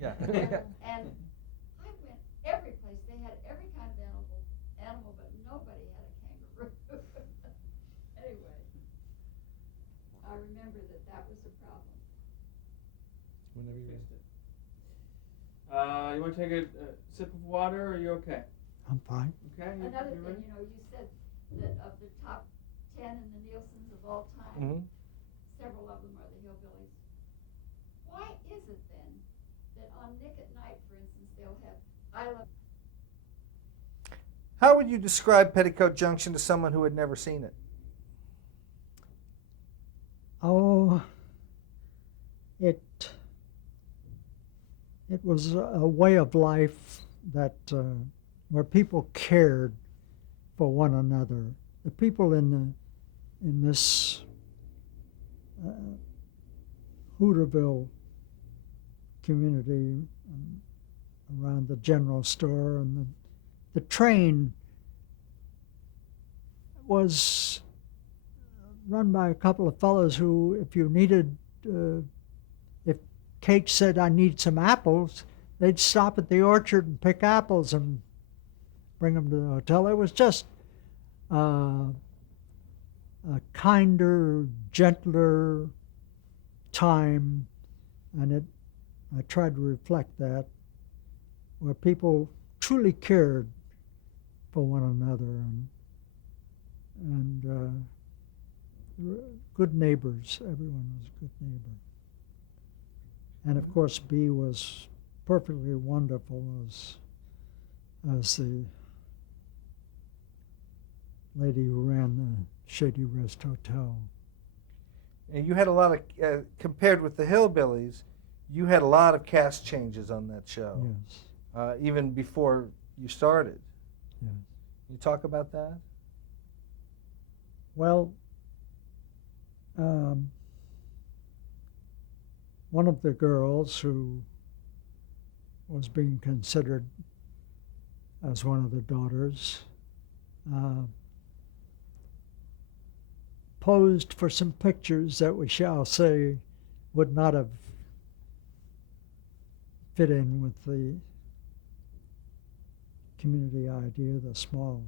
Yeah. And I went every place. They had every kind of animal, but nobody had a kangaroo. Anyway, I remember that was a problem. Whenever you Fixed it. You want to take a sip of water, or are you okay? I'm fine. Okay. Another you thing, ready? you said that of the top 10 in the Nielsen's of all time, Mm-hmm. several of them are the Hillbillies. Why is it then that on Nick at Night, for instance, they'll have I Love. How would you describe Petticoat Junction to someone who had never seen it? Oh, it was a way of life that where people cared for one another. The people in this Hooterville community, around the general store, and the train was run by a couple of fellows who, if you needed, if Kate said, I need some apples, they'd stop at the orchard and pick apples and bring them to the hotel. It was just a kinder, gentler time, and I tried to reflect that, where people truly cared for one another and good neighbors. Everyone was a good neighbor. And of course, Bea was perfectly wonderful as the lady who ran the Shady Rest Hotel. And you had a lot of, compared with the Hillbillies, you had a lot of cast changes on that show. Yes. Even before you started. Yes. Can you talk about that? Well, one of the girls who was being considered as one of the daughters posed for some pictures that we shall say would not have fit in with the community idea, the small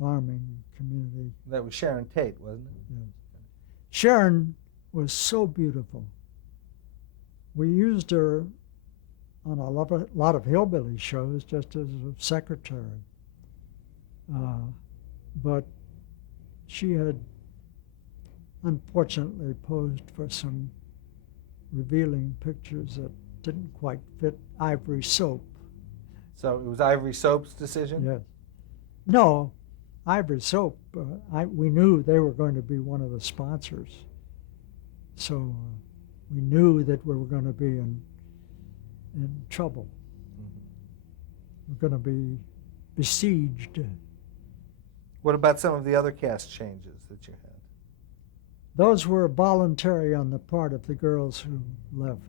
farming community. That was Sharon Tate, wasn't it? Yes. Sharon was so beautiful. We used her on a lot of hillbilly shows just as a secretary. But she had unfortunately posed for some revealing pictures that didn't quite fit Ivory Soap. So it was Ivory Soap's decision? Yes. No, Ivory Soap, we knew they were going to be one of the sponsors. So we knew that we were going to be in trouble. Mm-hmm. We're going to be besieged. What about some of the other cast changes that you had? Those were voluntary on the part of the girls who left.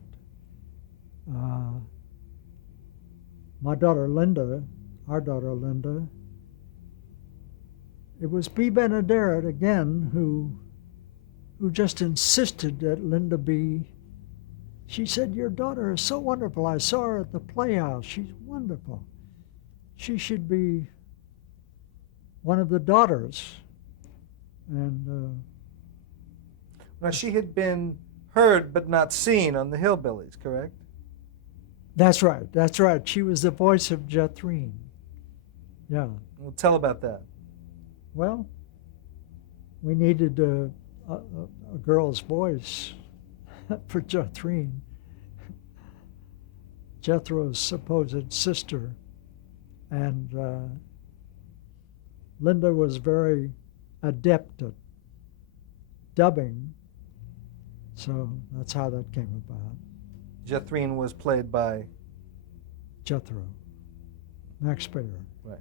My daughter Linda, our daughter Linda, it was Bea Benaderet again who just insisted that Linda be. She said, "Your daughter is so wonderful. I saw her at the Playhouse. She's wonderful. She should be one of the daughters." And Now, she had been heard but not seen on the Hillbillies, correct? that's right. That's right. She was the voice of Jethrine. Yeah. Well, tell about that. Well, we needed a girl's voice for Jethrine, Jethro's supposed sister. And Linda was very adept at dubbing, so that's how that came about. Jethrine was played by... Jethro, Max Baer. Right.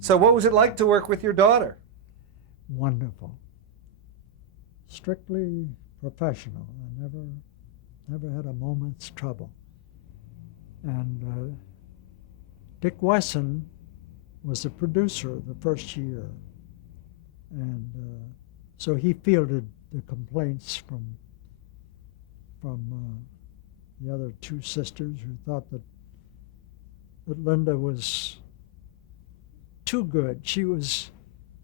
So what was it like to work with your daughter? Wonderful. Strictly professional. I never had a moment's trouble. And Dick Wesson was the producer the first year. And so he fielded the complaints from from the other two sisters who thought that Linda was too good. She was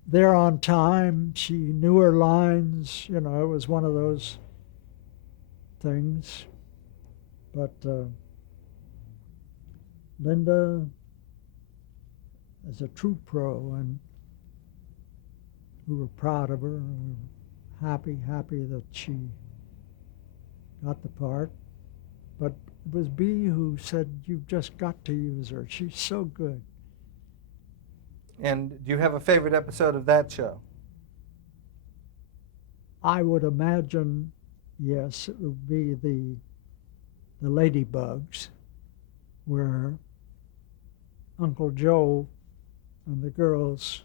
there on time. She knew her lines. You know, it was one of those things. But Linda is a true pro, and we were proud of her. And we were happy that she got the part. But it was Bea who said, "You've just got to use her. She's so good." And do you have a favorite episode of that show? I would imagine, yes, it would be the Ladybugs, where Uncle Joe and the girls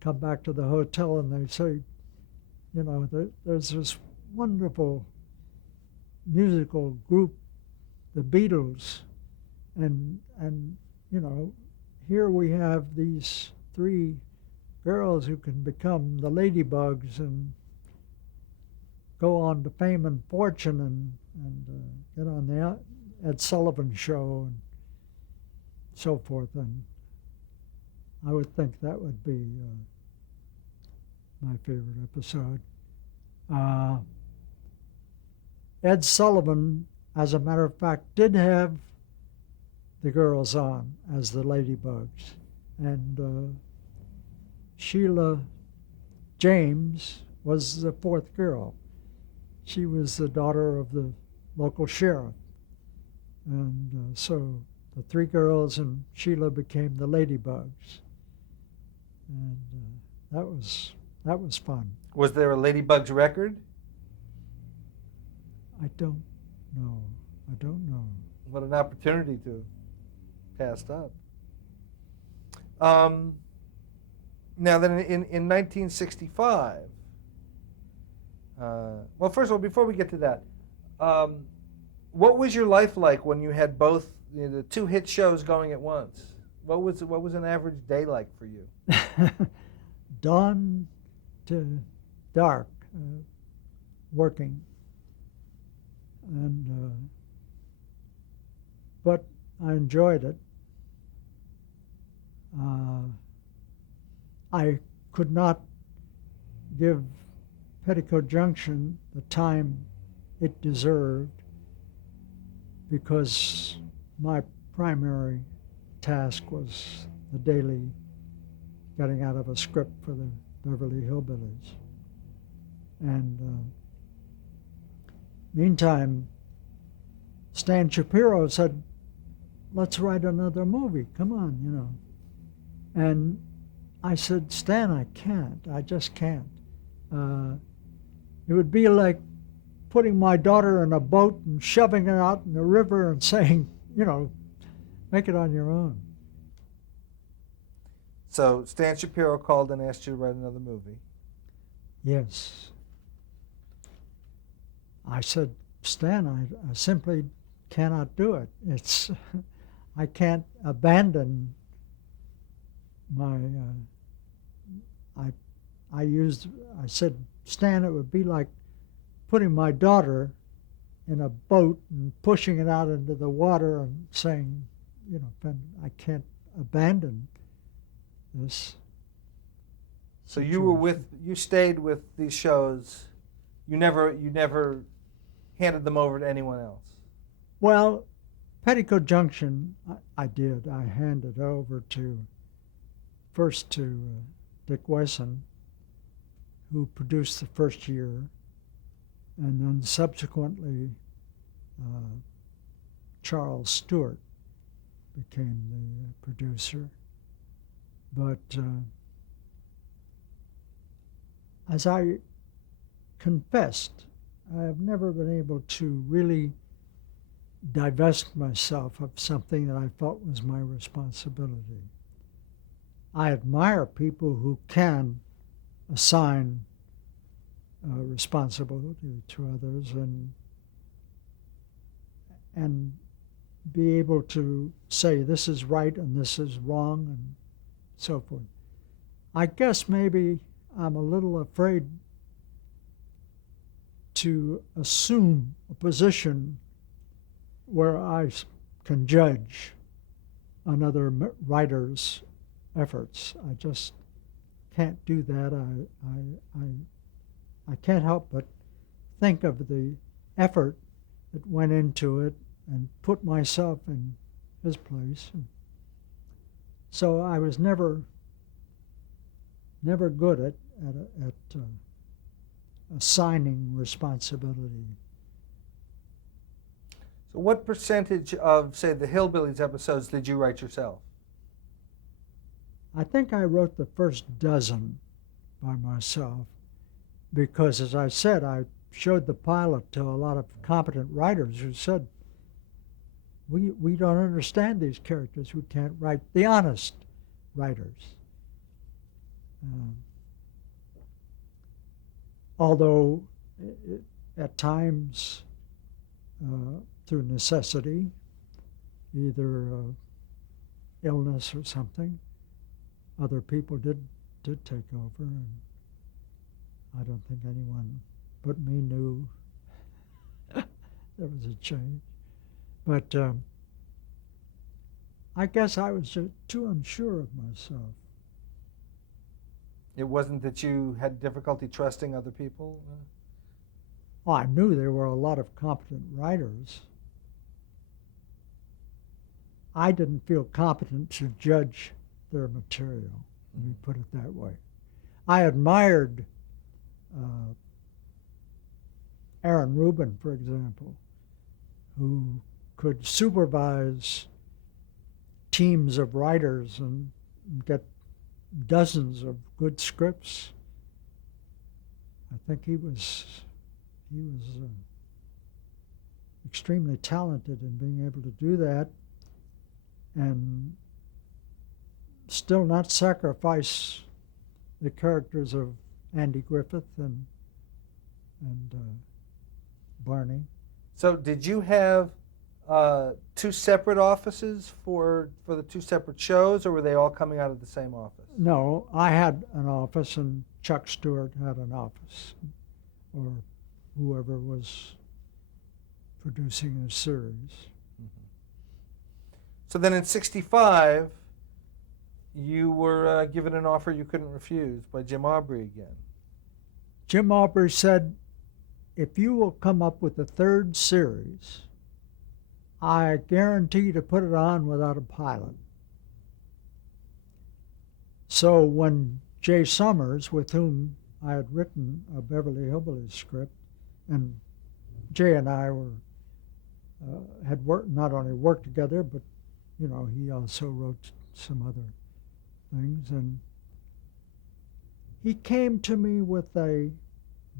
come back to the hotel and they say, you know, there's this wonderful musical group, the Beatles, and you know, here we have these three girls who can become the Ladybugs and go on to fame and fortune and get on the Ed Sullivan Show and so forth. And I would think that would be my favorite episode. Ed Sullivan, as a matter of fact, did have the girls on as the Ladybugs. And Sheila James was the fourth girl. She was the daughter of the local sheriff. And so the three girls and Sheila became the Ladybugs. And that was fun. Was there a Ladybugs record? I don't know. What an opportunity to passed up. Now then, in 1965, well, first of all, before we get to that, what was your life like when you had both, you know, the two hit shows going at once? What was an average day like for you? Dawn to dark, working, and but I enjoyed it. I could not give Petticoat Junction the time it deserved because my primary task was the daily getting out of a script for the Beverly Hillbillies. And meantime, Stan Shapiro said, "Let's write another movie, come on, you know." And I said, "Stan, I can't, I just can't. It would be like putting my daughter in a boat and shoving her out in the river and saying, you know, make it on your own." So Stan Shapiro called and asked you to write another movie. Yes. I said, "Stan, I simply cannot do it. It's, I can't abandon my, I said, "Stan, it would be like putting my daughter in a boat and pushing it out into the water and saying, you know, I can't abandon this." So you stayed with these shows. You never handed them over to anyone else. Well, Petticoat Junction, I did. I handed over first to Dick Wesson, who produced the first year, and then subsequently Charles Stewart became the producer. But as I confessed, I have never been able to really divest myself of something that I felt was my responsibility. I admire people who can assign responsibility to others and be able to say this is right and this is wrong and so forth. I guess maybe I'm a little afraid to assume a position where I can judge another writer's efforts. I just can't do that. I can't help but think of the effort that went into it and put myself in his place. And so I was never good at assigning responsibility. So what percentage of, say, the Hillbillies episodes did you write yourself? I think I wrote the first dozen by myself because, as I said, I showed the pilot to a lot of competent writers who said, we don't understand these characters. We can't write. The honest writers. Although at times, through necessity, either illness or something, other people did take over, and I don't think anyone but me knew there was a change. But I guess I was just too unsure of myself. It wasn't that you had difficulty trusting other people? Well, I knew there were a lot of competent writers. I didn't feel competent to judge their material, let me put it that way. I admired Aaron Rubin, for example, who could supervise teams of writers and get dozens of good scripts. I think he was extremely talented in being able to do that and still not sacrifice the characters of Andy Griffith and Barney. So did you have two separate offices for the two separate shows, or were they all coming out of the same office? No, I had an office and Chuck Stewart had an office, or whoever was producing the series. Mm-hmm. So then in '65, you were given an offer you couldn't refuse by Jim Aubrey again. Jim Aubrey said, if you will come up with a third series, I guarantee to put it on without a pilot. So when Jay Summers, with whom I had written a Beverly Hillbillies script, and Jay and I had not only worked together, but he also wrote some other things, and he came to me with a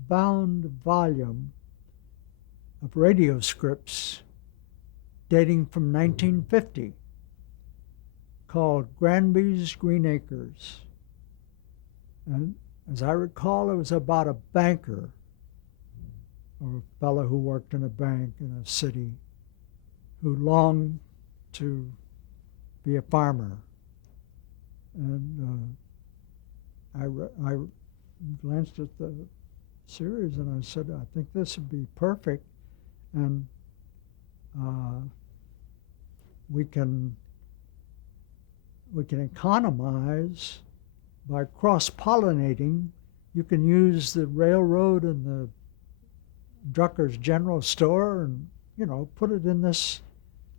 bound volume of radio scripts dating from 1950 called Granby's Green Acres. And as I recall, it was about a banker, or a fellow who worked in a bank in a city who longed to be a farmer. And I glanced at the series and I said, I think this would be perfect, and we can economize by cross-pollinating. You can use the railroad and the Drucker's General Store and put it in this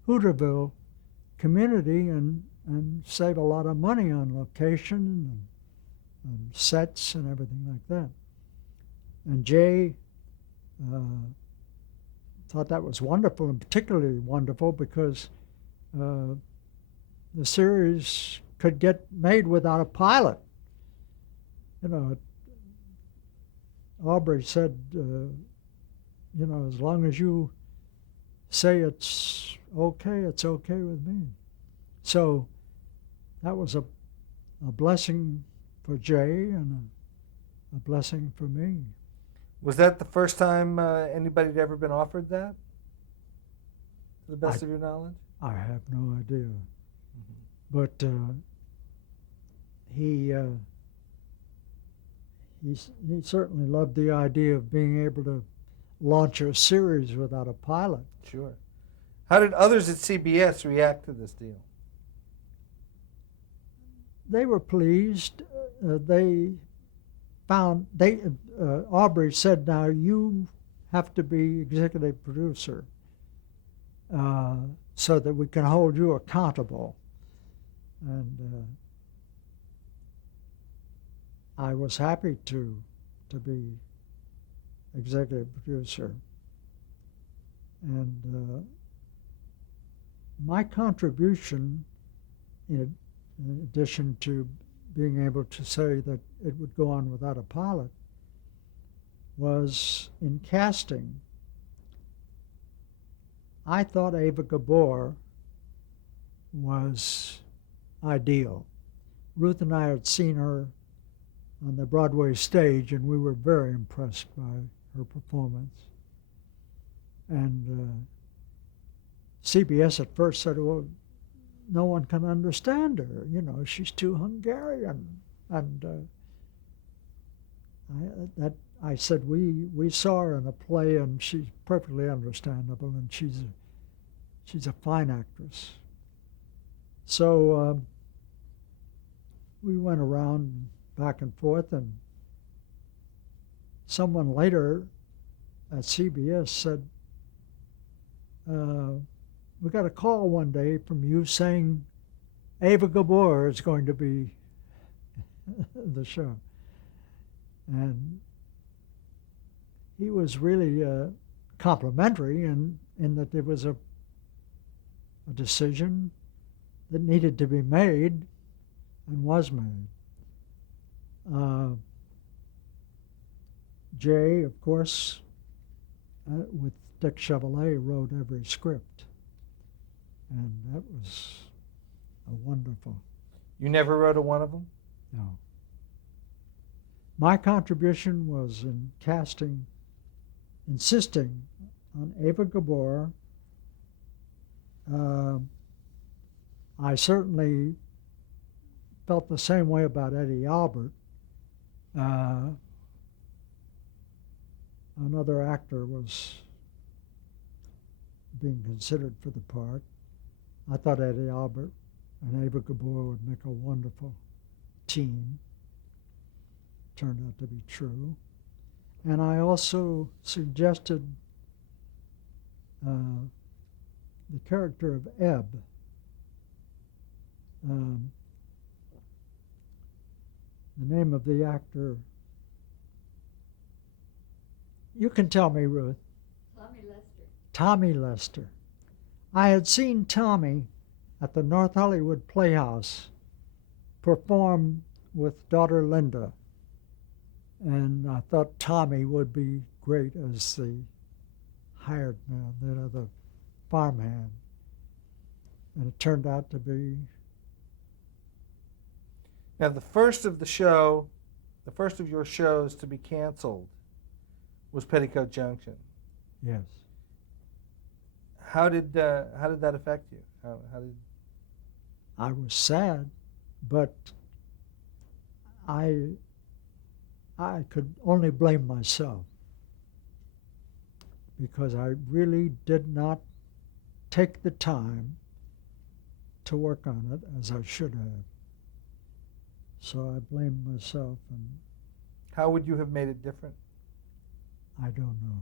Hooterville community and save a lot of money on location and sets and everything like that. And Jay thought that was wonderful, and particularly wonderful because the series could get made without a pilot. Aubrey said, as long as you say it's okay with me. So that was a blessing for Jay and a blessing for me. Was that the first time anybody had ever been offered that? To the best of your knowledge? I have no idea. Mm-hmm. But he certainly loved the idea of being able to launch a series without a pilot. Sure. How did others at CBS react to this deal? They were pleased. They found Aubrey said, "Now you have to be executive producer so that we can hold you accountable." And I was happy to be executive producer. And my contribution, in addition to being able to say that it would go on without a pilot, was in casting. I thought Ava Gabor was ideal. Ruth and I had seen her on the Broadway stage, and we were very impressed by her performance. And CBS at first said, "Well, no one can understand her. You know, she's too Hungarian." And I said, we saw her in a play, and she's perfectly understandable, and she's a fine actress. So we went around back and forth, and someone later at CBS said, "We got a call one day from you saying Ava Gabor is going to be the show." And he was really complimentary in that there was a decision that needed to be made and was made. Jay, of course, with Dick Chevalet, wrote every script. And that was a wonderful. You never wrote a one of them? No. My contribution was in casting, insisting on Ava Gabor. I certainly felt the same way about Eddie Albert. Another actor was being considered for the part. I thought Eddie Albert and Ava Gabor would make a wonderful team. Turned out to be true. And I also suggested the character of Ebb. The name of the actor, you can tell me, Ruth. Tommy Lester. Tommy Lester. I had seen Tommy at the North Hollywood Playhouse perform with daughter Linda, and I thought Tommy would be great as the hired man, the farmhand. And it turned out to be. Now, the first of your shows to be canceled was Petticoat Junction. Yes. How did that affect you? How did? I was sad, but I could only blame myself because I really did not take the time to work on it as I should have. So I blamed myself, and How would you have made it different? I don't know.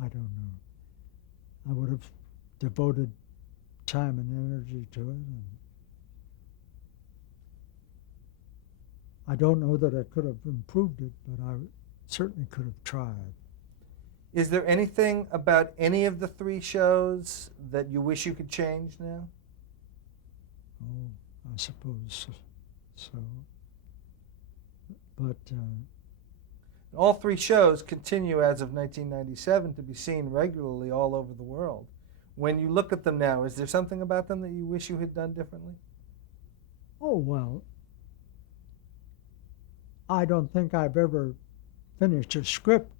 I would have devoted time and energy to it, and I don't know that I could have improved it, but I certainly could have tried. Is there anything about any of the three shows that you wish you could change now? Oh, I suppose so. But All three shows continue as of 1997 to be seen regularly all over the world. When you look at them now, is there something about them that you wish you had done differently? oh well, I don't think I've ever finished a script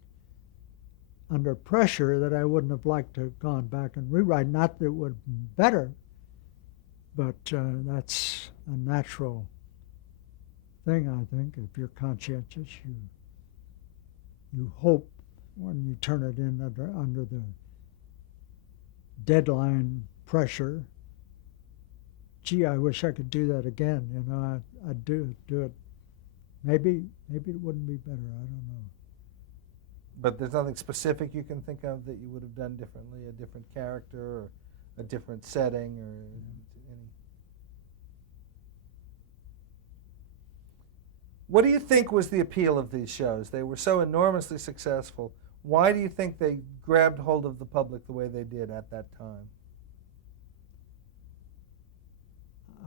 under pressure that I wouldn't have liked to have gone back and rewrite. Not that it would have been better, but that's a natural thing, I think. If you're conscientious, you hope when you turn it in under the deadline pressure. Gee, I wish I could do that again. You know, I'd do it. Maybe it wouldn't be better. I don't know. But there's nothing specific you can think of that you would have done differently, a different character or a different setting or any. What do you think was the appeal of these shows? They were so enormously successful. Why do you think they grabbed hold of the public the way they did at that time?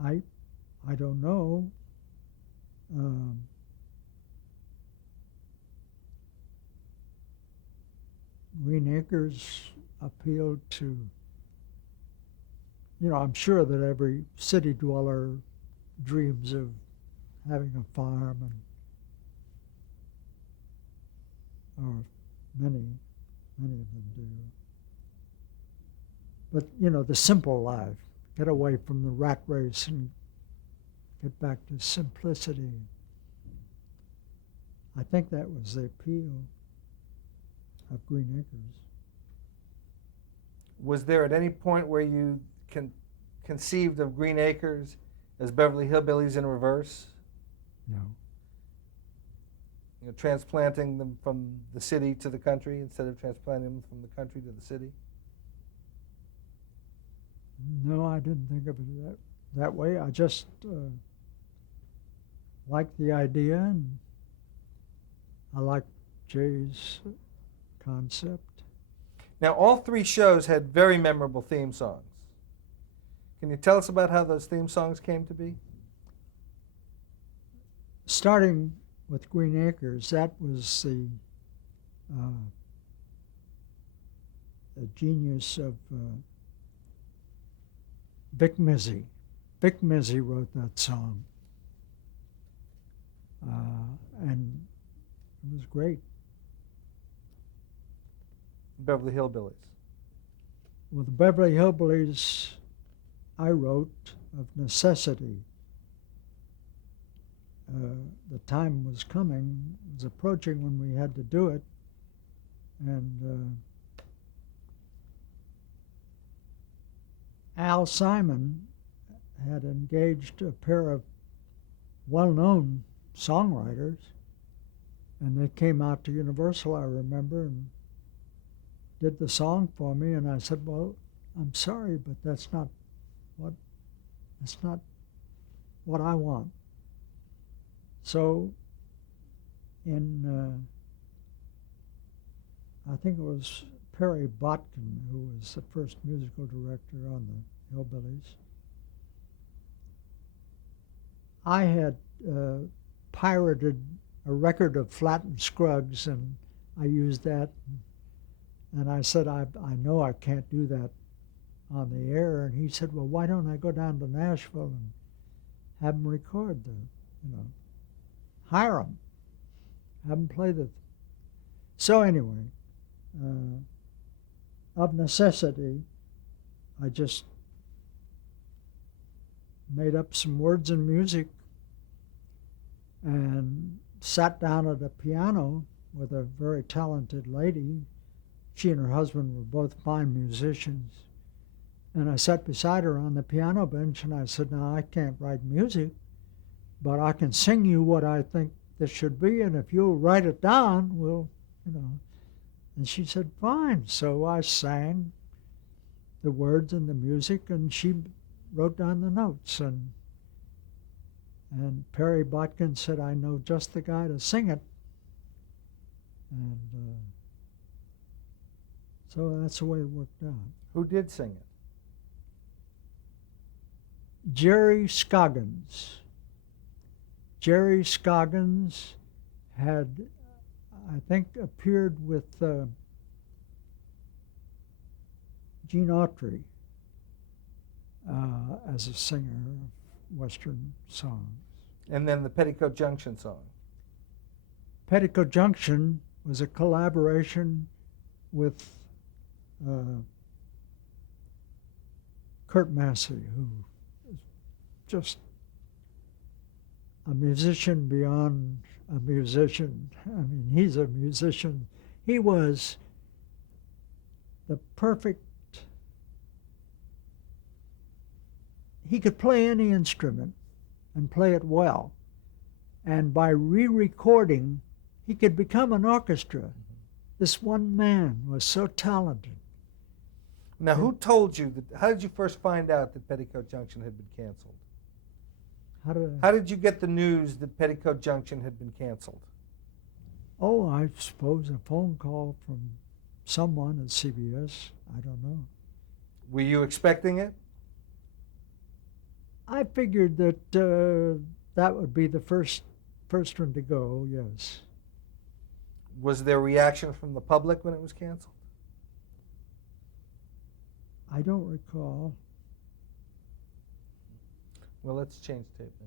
I don't know. Green Acres appealed to, you know, I'm sure that every city dweller dreams of having a farm, or many of them do. But, you know, the simple life, get away from the rat race and get back to simplicity. I think that was the appeal of Green Acres. Was there at any point where you conceived of Green Acres as Beverly Hillbillies in reverse? No. You know, transplanting them from the city to the country instead of transplanting them from the country to the city? No, I didn't think of it that way. I just liked the idea, and I liked Jay's concept. Now, all three shows had very memorable theme songs. Can you tell us about how those theme songs came to be? Starting with Green Acres, that was the genius of Vic Mizzy. Vic Mizzy wrote that song, and it was great. Beverly Hillbillies. Well, the Beverly Hillbillies I wrote of necessity. The time was coming, was approaching when we had to do it, and Al Simon had engaged a pair of well-known songwriters, and they came out to Universal, I remember, and did the song for me, and I said, well, I'm sorry, but that's not what I want. So in, I think it was Perry Botkin, who was the first musical director on the Hillbillies, I had pirated a record of Flatt and Scruggs, and I used that. And I said, I know I can't do that on the air. And he said, well, why don't I go down to Nashville and have them record hire them, have them play the. So anyway, of necessity, I just made up some words and music and sat down at a piano with a very talented lady. She and her husband were both fine musicians. And I sat beside her on the piano bench and I said, now I can't write music, but I can sing you what I think this should be, and if you'll write it down, we'll, And she said, fine. So I sang the words and the music, and she wrote down the notes. And Perry Botkin said, I know just the guy to sing it. And so that's the way it worked out. Who did sing it? Jerry Scoggins. Jerry Scoggins had, I think, appeared with Gene Autry as a singer of Western songs. And then the Petticoat Junction song. Petticoat Junction was a collaboration with Kurt Massey, who is just a musician beyond a musician. I mean, he's a musician. He was the perfect. He could play any instrument and play it well. And by re-recording, he could become an orchestra. This one man was so talented. Now, who told you that? How did you first find out that Petticoat Junction had been canceled? How did you get the news that Petticoat Junction had been canceled? Oh, I suppose a phone call from someone at CBS. I don't know. Were you expecting it? I figured that that would be the first one to go, yes. Was there reaction from the public when it was canceled? I don't recall. Well, let's change tape now.